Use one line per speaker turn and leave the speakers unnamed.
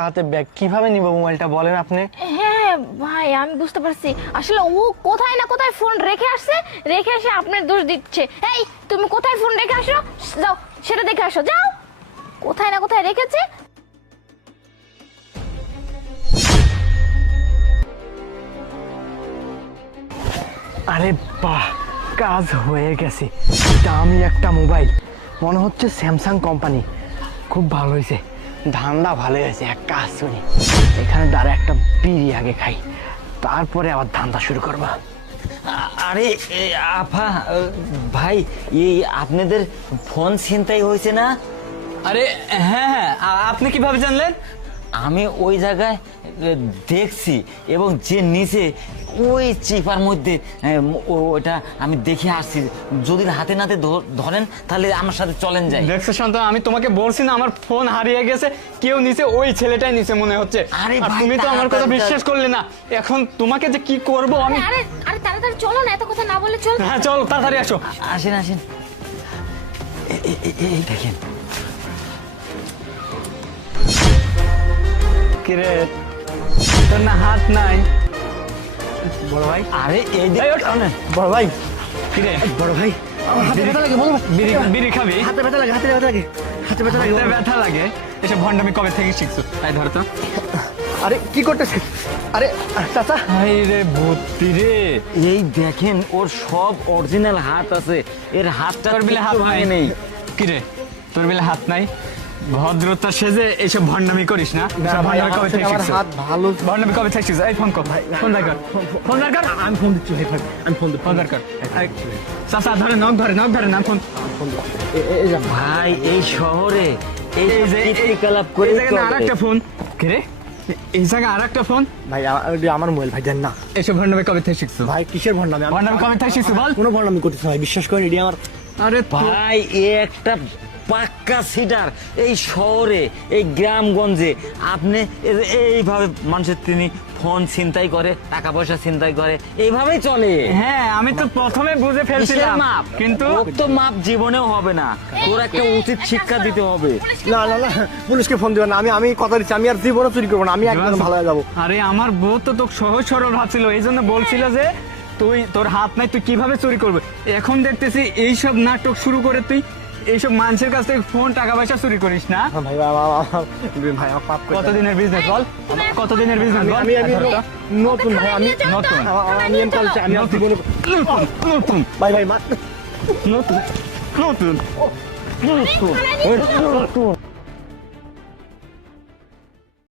হাতে ব্যাগ কীভাবে নিব মোবাইলটা বলেন আপনি?
হ্যাঁ ভাই আমি বুঝতে পারছি। আসলে ও কোথায় না কোথায় ফোন রেখে আসছে রেখে এসে আপনার দোষ দিচ্ছে। এই তুমি কোথায় ফোন রেখে আসো? যাও সেটা দেখে আসো যাও। কোথায় না কোথায় রেখেছে?
আরে বাহ কাজ হয়ে গেছে। দামি একটা মোবাইল। মনে হচ্ছে স্যামসাং কোম্পানি খুব ভালো হয়েছে। ধান্দা ভালো হয়েছে এক কাজ শুনি এখানে দাঁড়া একটা বিড়ি আগে খাই। তারপরে আবার ধান্দা শুরু করব।
আরে আফা ভাই এই আপনাদের ফোন ছিনতাই হয়েছে না?
আরে হ্যাঁ হ্যাঁ আপনি কীভাবে জানলেন?
আমি ওই জায়গায় দেখছি এবং যে নিচে ওই চিপার মধ্যে ওটা আমি দেখে আসছি। যদি হাতে নাতে ধ- ধরেন তাহলে আমার সাথে চলেন যাই।
দেখছ শান্ত আমি তোমাকে বলছি না আমার ফোন হারিয়ে গেছে। কেউ নিচে ওই ছেলেটাই নিচে মনে হচ্ছে।
আরে
তুমি তো আমার কথা বিশ্বাস করলে না। এখন তোমাকে যে কি করব আমি
আরে আরে তাড়াতাড়ি চলো না এত কথা না বলে চল
হ্যাঁ চলো তাড়াতাড়ি আসো।
আসেন আসেন। এই দেখেন।
কিরে? তোর না হাত নাই। বড় ভাই?
আরে এই যে-।
বড় ভাই।
কিরে?
বড় ভাই। হাতে ব্যথা লাগে বলো।
বিড়ি বিড়ি খাবি?
হাতে ব্যথা লাগে হাতে ব্যথা লাগে হাতে ব্যথা লাগে
ব্যথা লাগে? এসব ভণ্ডামি কবে থেকে শিখছো? তাই ধর তো।
আরে কি করতেছে? আরে চাচা।
হাই রে ভূতি রে।
এই দেখেন ওর সব অরিজিনাল হাত আছে। এর হাতটা
তোর বিলে হাত নাই।
নেই।
কিরে? তোর বিলে হাত নাই? ভদ্রতা সেজে এইসব ভণ্ডামি করিস না। এসব
ভাই
ভণ্ডামি কবে থেকে
আমার হাত ভালো
ভণ্ডামি কবে থেকে? এই ফোন কর। ফোন দরকার। ফোন দরকার?
আমি ফোন দিচ্ছি ভাই ভাই। আমি ফোন
ফোন দরকার। চাচা ধরে নখ ধরে নখ ধরে না ফোন
ভাই। এই শহরে এই
যে এই-
কীর্তিকলাপ করে
এই জায়গায় আর একটা ফোন কিরে এই জায়গায় আর একটা ফোন
ভাই আমার- মোবাইল ভাই দেন না।
এসব ভণ্ডামি কবে থেকে শিখছো
ভাই কিসের ভণ্ডামি? আমি
ভণ্ডামি কবে থেকে শিখছো বল?
কোনো ভণ্ডামি করতেছে ভাই বিশ্বাস করেন এটি আমার
আরে
ভাই এ একটা পাক্কা সিটার এই শহরে এই গ্রামগঞ্জে আপনি এইভাবে মানুষের তিনি ফোন ছিনতাই করে টাকা পয়সা ছিনতাই করে এইভাবেই চলে।
হ্যাঁ আমি তো প্রথমে বুঝে ফেলছিলাম
মাপ?
কিন্তু
ওর তো মাপ জীবনেও হবে না। তোর একটা উচিত শিক্ষা দিতে হবে।
না না না পুলিশকে ফোন দিবেন না। আমি আমি কথা দিচ্ছি আমি আর জীবনে চুরি করব না। আমি একদম ভালো হয়ে যাব।
আরে আমার বউ তো তোকে সহজ সরল ভাবছিল এই জন্য বলছিল যে তুই তোর হাত নাই তুই কীভাবে চুরি করবে? এখন দেখতেছি এইসব নাটক শুরু করে তুই এইসব মানুষের কাছ থেকে ফোন টাকা পয়সা চুরি করিস না।
হ্যাঁ ভাই পাপ
কতদিনের বিজনেস বল? কতদিনের বিজনেস
আমি
বল?
আমি আমি নতুন ভাই আমি
নতুন।
নিয়ম চলছে আমি
নতুন। নতুন।
ভাই ভাই মা
নতুন। নতুন। নতুন।